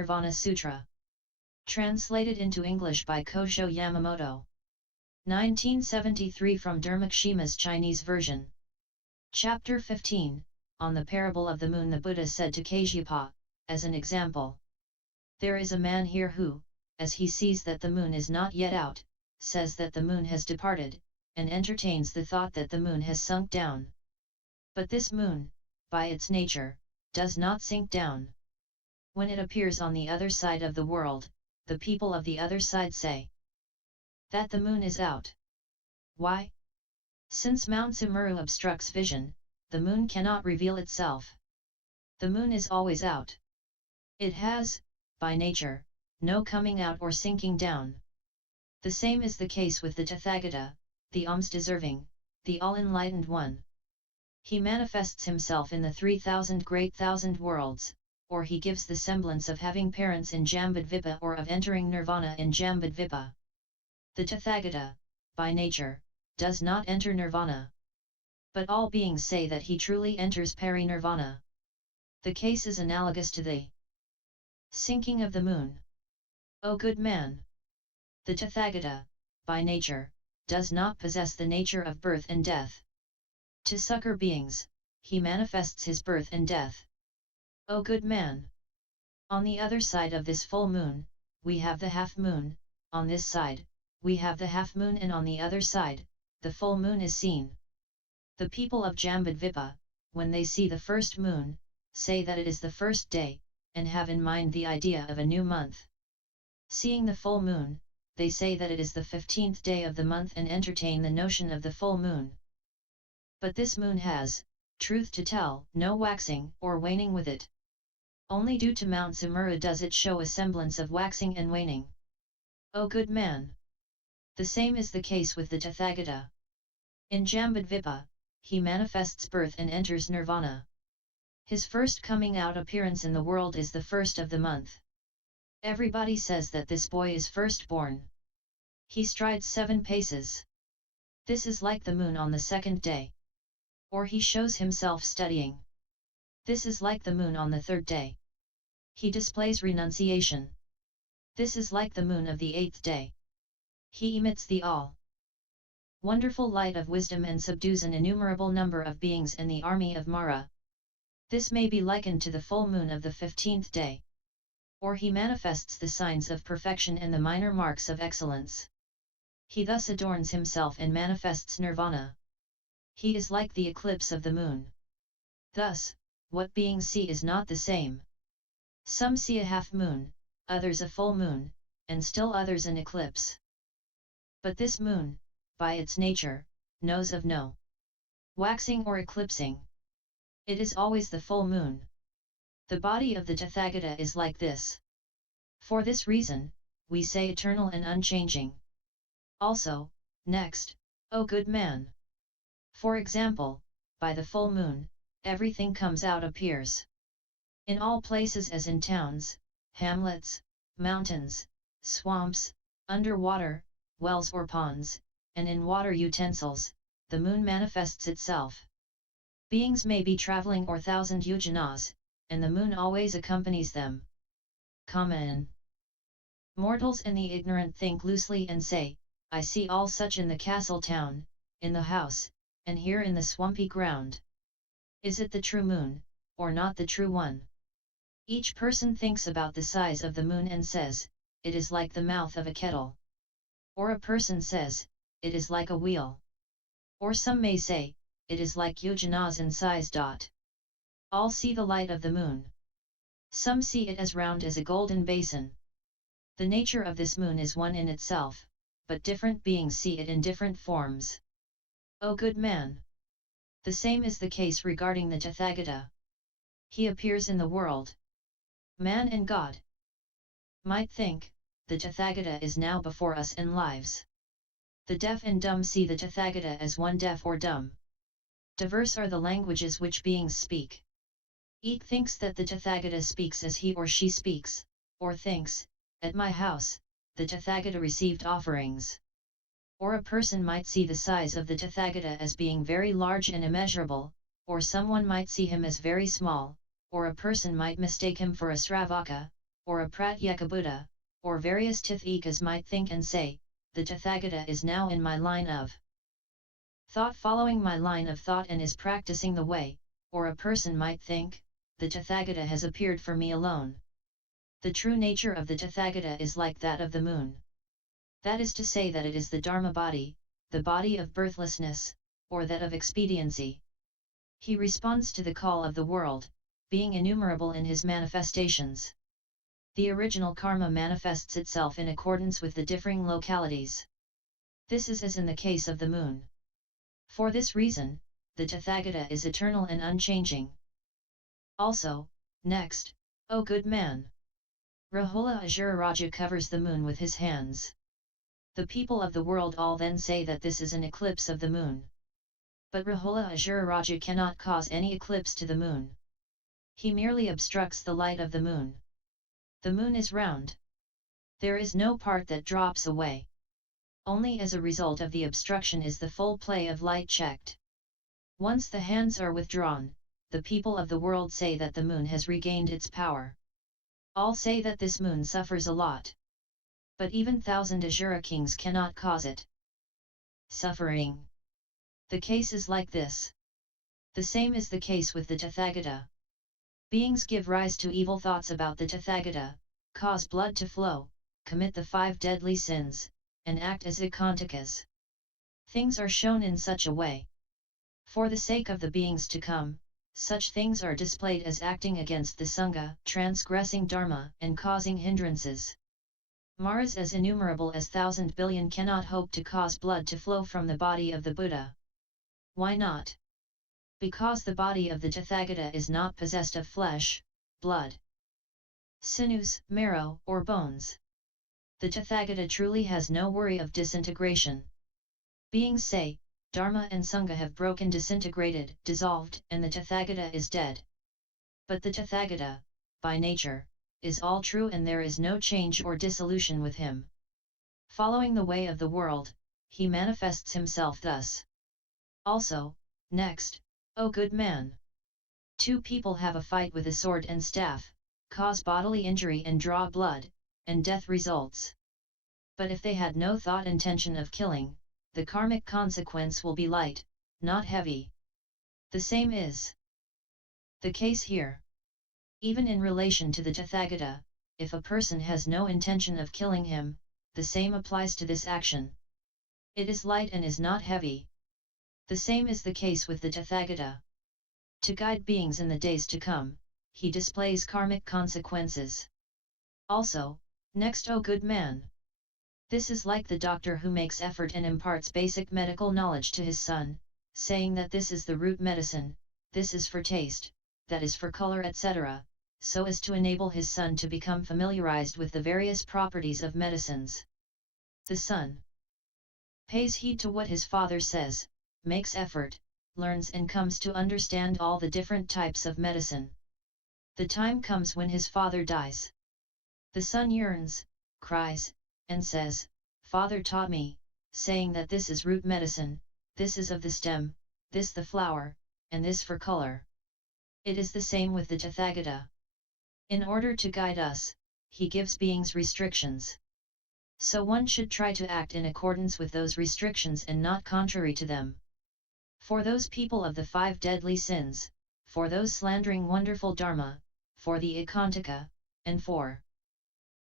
Nirvana Sutra. Translated into English by Kosho Yamamoto. 1973 from Dharmakshema's Chinese version. Chapter 15, on the parable of the moon. The Buddha said to Kasyapa, as an example, "There is a man here who, as he sees that the moon is not yet out, says that the moon has departed, and entertains the thought that the moon has sunk down. But this moon, by its nature, does not sink down. When it appears on the other side of the world, the people of the other side say that the moon is out. Why? Since Mount Sumeru obstructs vision, the moon cannot reveal itself. The moon is always out. It has, by nature, no coming out or sinking down. The same is the case with the Tathagata, the Alms-deserving, the All-Enlightened One. He manifests himself in the 3,000 great thousand worlds, or he gives the semblance of having parents in Jambudvipa or of entering Nirvana in Jambudvipa. The Tathagata, by nature, does not enter Nirvana. But all beings say that he truly enters Parinirvana. The case is analogous to the sinking of the moon. O good man! The Tathagata, by nature, does not possess the nature of birth and death. To succor beings, he manifests his birth and death. O good man! On the other side of this full moon, we have the half moon, on this side, we have the half moon, and on the other side, the full moon is seen. The people of Jambudvipa, when they see the first moon, say that it is the first day, and have in mind the idea of a new month. Seeing the full moon, they say that it is the 15th day of the month and entertain the notion of the full moon. But this moon has, truth to tell, no waxing or waning with it. Only due to Mount Sumeru does it show a semblance of waxing and waning. O good man! The same is the case with the Tathagata. In Jambudvipa, he manifests birth and enters Nirvana. His first coming out appearance in the world is the first of the month. Everybody says that this boy is firstborn. He strides 7 paces. This is like the moon on the second day. Or he shows himself studying. This is like the moon on the third day. He displays renunciation. This is like the moon of the 8th day. He emits the all-wonderful light of wisdom and subdues an innumerable number of beings in the army of Mara. This may be likened to the full moon of the 15th day. Or he manifests the signs of perfection and the minor marks of excellence. He thus adorns himself and manifests Nirvana. He is like the eclipse of the moon. Thus, what beings see is not the same. Some see a half moon, others a full moon, and still others an eclipse. But this moon, by its nature, knows of no waxing or eclipsing. It is always the full moon. The body of the Tathagata is like this. For this reason, we say eternal and unchanging. Also, next, O good man! For example, by the full moon, everything comes out appears. In all places as in towns, hamlets, mountains, swamps, underwater, wells or ponds, and in water utensils, the moon manifests itself. Beings may be traveling or 1,000 yojanas, and the moon always accompanies them. Common mortals and the ignorant think loosely and say, I see all such in the castle town, in the house, and here in the swampy ground. Is it the true moon, or not the true one? Each person thinks about the size of the moon and says, it is like the mouth of a kettle. Or a person says, it is like a wheel. Or some may say, it is like yojanas in size. All see the light of the moon. Some see it as round as a golden basin. The nature of this moon is one in itself, but different beings see it in different forms. O good man! The same is the case regarding the Tathagata. He appears in the world. Man and God might think, the Tathagata is now before us and lives. The deaf and dumb see the Tathagata as one deaf or dumb. Diverse are the languages which beings speak. Each thinks that the Tathagata speaks as he or she speaks, or thinks, at my house, the Tathagata received offerings. Or a person might see the size of the Tathagata as being very large and immeasurable, or someone might see him as very small, or a person might mistake him for a Sravaka, or a Pratyeka Buddha, or various Tathagas might think and say, the Tathagata is now in my line of thought, following my line of thought, and is practicing the way, or a person might think, the Tathagata has appeared for me alone. The true nature of the Tathagata is like that of the moon. That is to say that it is the Dharma body, the body of birthlessness, or that of expediency. He responds to the call of the world, being innumerable in his manifestations. The original karma manifests itself in accordance with the differing localities. This is as in the case of the moon. For this reason, the Tathagata is eternal and unchanging. Also, next, O good man! Rahula Ajuraraja covers the moon with his hands. The people of the world all then say that this is an eclipse of the moon. But Rahula Ajuraraja cannot cause any eclipse to the moon. He merely obstructs the light of the moon. The moon is round. There is no part that drops away. Only as a result of the obstruction is the full play of light checked. Once the hands are withdrawn, the people of the world say that the moon has regained its power. All say that this moon suffers a lot. But even 1,000 Asura kings cannot cause it suffering. The case is like this. The same is the case with the Tathagata. Beings give rise to evil thoughts about the Tathagata, cause blood to flow, commit the 5 deadly sins, and act as ekantakas. Things are shown in such a way. For the sake of the beings to come, such things are displayed as acting against the Sangha, transgressing Dharma, and causing hindrances. Maras as innumerable as 1,000 billion cannot hope to cause blood to flow from the body of the Buddha. Why not? Because the body of the Tathagata is not possessed of flesh, blood, sinews, marrow, or bones. The Tathagata truly has no worry of disintegration. Beings say, Dharma and Sangha have broken, disintegrated, dissolved, and the Tathagata is dead. But the Tathagata, by nature, is all true, and there is no change or dissolution with him. Following the way of the world, he manifests himself thus. Also, next, O good man! 2 people have a fight with a sword and staff, cause bodily injury and draw blood, and death results. But if they had no thought intention of killing, the karmic consequence will be light, not heavy. The same is the case here. Even in relation to the Tathagata, if a person has no intention of killing him, the same applies to this action. It is light and is not heavy. The same is the case with the Tathagata. To guide beings in the days to come, he displays karmic consequences. Also, next, O good man! This is like the doctor who makes effort and imparts basic medical knowledge to his son, saying that this is the root medicine, this is for taste, that is for color, etc., so as to enable his son to become familiarized with the various properties of medicines. The son pays heed to what his father says, makes effort, learns and comes to understand all the different types of medicine. The time comes when his father dies. The son yearns, cries, and says, Father taught me, saying that this is root medicine, this is of the stem, this the flower, and this for color. It is the same with the Tathagata. In order to guide us, he gives beings restrictions. So one should try to act in accordance with those restrictions and not contrary to them. For those people of the 5 deadly sins, for those slandering wonderful Dharma, for the ekantaka, and for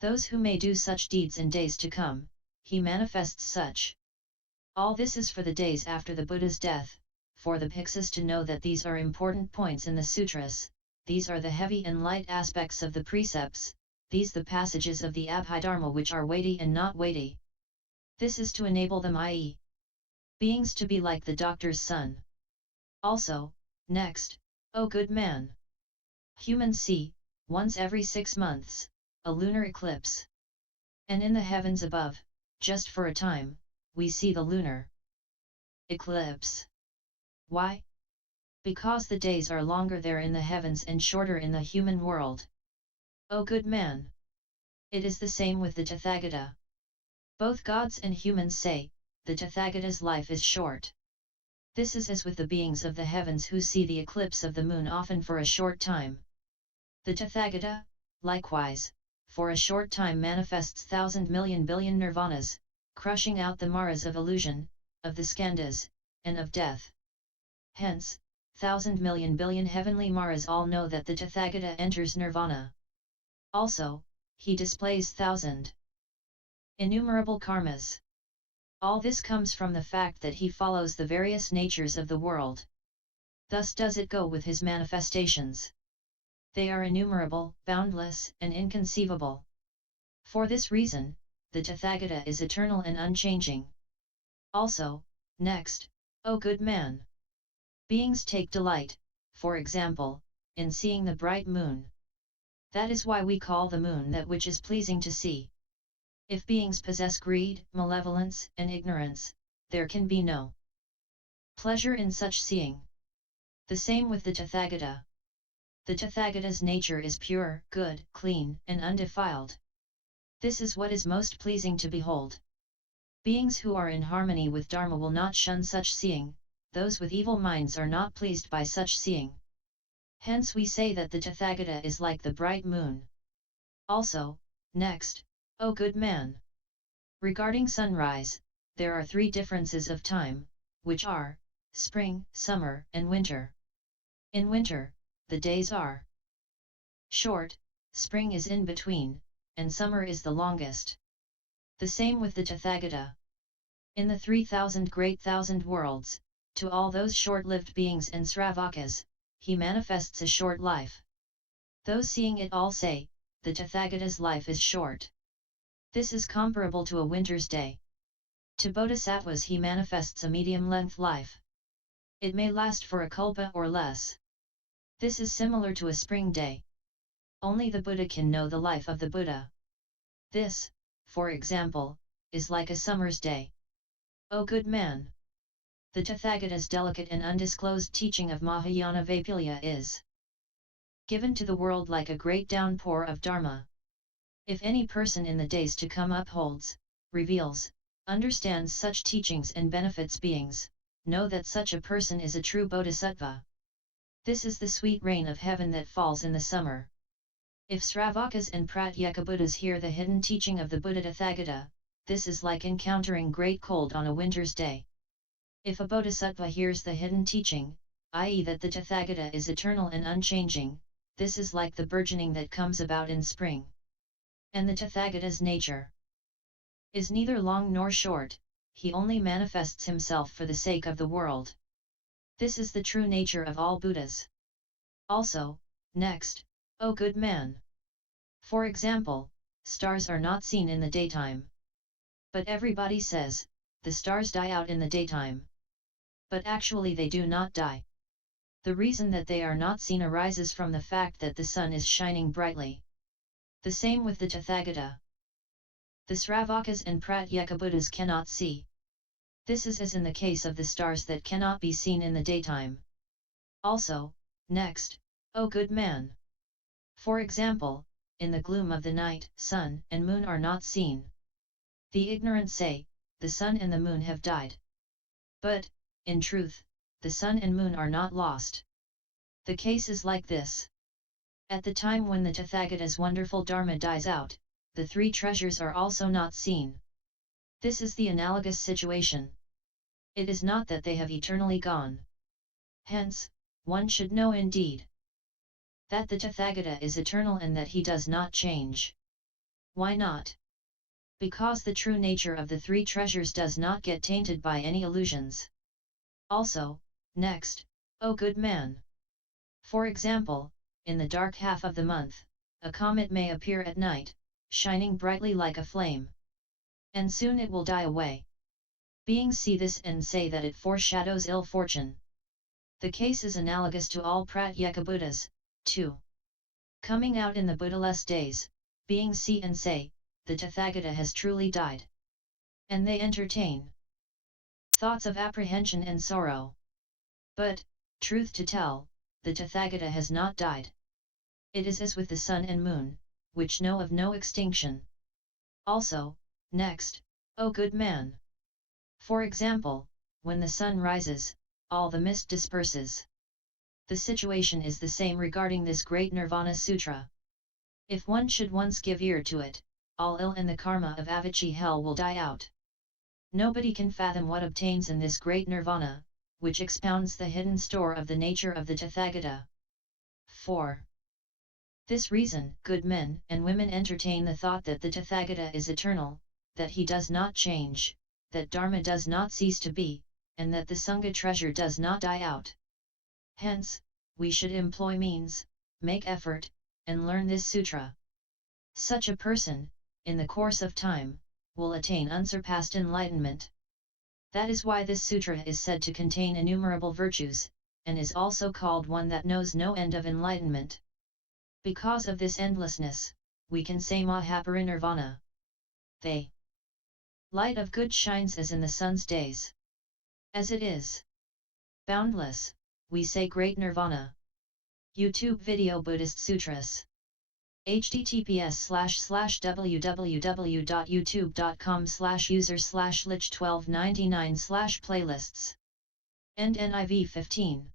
those who may do such deeds in days to come, he manifests such. All this is for the days after the Buddha's death, for the Bhikshus to know that these are important points in the sutras, these are the heavy and light aspects of the precepts, these the passages of the Abhidharma which are weighty and not weighty. This is to enable them, i.e., beings, to be like the doctor's son. Also, next, O good man! Humans see, once every 6 months, a lunar eclipse. And in the heavens above, just for a time, we see the lunar eclipse. Why? Because the days are longer there in the heavens and shorter in the human world. O good man! It is the same with the Tathagata. Both gods and humans say, the Tathagata's life is short. This is as with the beings of the heavens who see the eclipse of the moon often for a short time. The Tathagata, likewise, for a short time manifests 1,000,000,000,000,000 nirvanas, crushing out the maras of illusion, of the skandhas, and of death. Hence, 1,000,000,000,000,000 heavenly maras all know that the Tathagata enters nirvana. Also, he displays 1,000 innumerable karmas. All this comes from the fact that he follows the various natures of the world. Thus does it go with his manifestations. They are innumerable, boundless, and inconceivable. For this reason, the Tathagata is eternal and unchanging. Also, next, O good man! Beings take delight, for example, in seeing the bright moon. That is why we call the moon that which is pleasing to see. If beings possess greed, malevolence, and ignorance, there can be no pleasure in such seeing. The same with the Tathagata. The Tathagata's nature is pure, good, clean, and undefiled. This is what is most pleasing to behold. Beings who are in harmony with Dharma will not shun such seeing, those with evil minds are not pleased by such seeing. Hence we say that the Tathagata is like the bright moon. Also, next, O good man! Regarding sunrise, there are 3 differences of time, which are, spring, summer, and winter. In winter, the days are short, spring is in between, and summer is the longest. The same with the Tathagata. In the 3,000 great thousand worlds, to all those short-lived beings and Sravakas, he manifests a short life. Those seeing it all say, the Tathagata's life is short. This is comparable to a winter's day. To Bodhisattvas he manifests a medium-length life. It may last for a kalpa or less. This is similar to a spring day. Only the Buddha can know the life of the Buddha. This, for example, is like a summer's day. O good man! The Tathagata's delicate and undisclosed teaching of Mahayana Vaipulya is given to the world like a great downpour of Dharma. If any person in the days to come upholds, reveals, understands such teachings and benefits beings, know that such a person is a true Bodhisattva. This is the sweet rain of heaven that falls in the summer. If Sravakas and Pratyekabuddhas hear the hidden teaching of the Buddha Tathagata, this is like encountering great cold on a winter's day. If a Bodhisattva hears the hidden teaching, i.e. that the Tathagata is eternal and unchanging, this is like the burgeoning that comes about in spring. And the Tathagata's nature is neither long nor short, he only manifests himself for the sake of the world. This is the true nature of all Buddhas. Also, next, O good man! For example, stars are not seen in the daytime. But everybody says, the stars die out in the daytime. But actually they do not die. The reason that they are not seen arises from the fact that the sun is shining brightly. The same with the Tathagata. The Sravakas and Pratyekabuddhas cannot see. This is as in the case of the stars that cannot be seen in the daytime. Also, next, O good man! For example, in the gloom of the night, sun and moon are not seen. The ignorant say, the sun and the moon have died. But, in truth, the sun and moon are not lost. The case is like this. At the time when the Tathagata's wonderful Dharma dies out, the 3 treasures are also not seen. This is the analogous situation. It is not that they have eternally gone. Hence, one should know indeed that the Tathagata is eternal and that he does not change. Why not? Because the true nature of the 3 treasures does not get tainted by any illusions. Also, next, O good man! For example, in the dark half of the month, a comet may appear at night, shining brightly like a flame. And soon it will die away. Beings see this and say that it foreshadows ill fortune. The case is analogous to all Pratyekabuddhas, too. Coming out in the Buddhaless days, beings see and say, the Tathagata has truly died. And they entertain thoughts of apprehension and sorrow. But, truth to tell, the Tathagata has not died. It is as with the sun and moon, which know of no extinction. Also, next, O good man! For example, when the sun rises, all the mist disperses. The situation is the same regarding this great Nirvana Sutra. If one should once give ear to it, all ill and the karma of avicii hell will die out. Nobody can fathom what obtains in this great nirvana, which expounds the hidden store of the nature of the Tathagata. 4. This reason, good men and women entertain the thought that the Tathagata is eternal, that he does not change, that Dharma does not cease to be, and that the Sangha treasure does not die out. Hence, we should employ means, make effort, and learn this sutra. Such a person, in the course of time, will attain unsurpassed enlightenment. That is why this sutra is said to contain innumerable virtues, and is also called one that knows no end of enlightenment. Because of this endlessness, we can say Mahaparinirvana. The light of good shines as in the sun's days. As it is boundless, we say Great Nirvana. YouTube video Buddhist Sutras. https://www.youtube.com/user/lich1299/playlists. End NIV 15.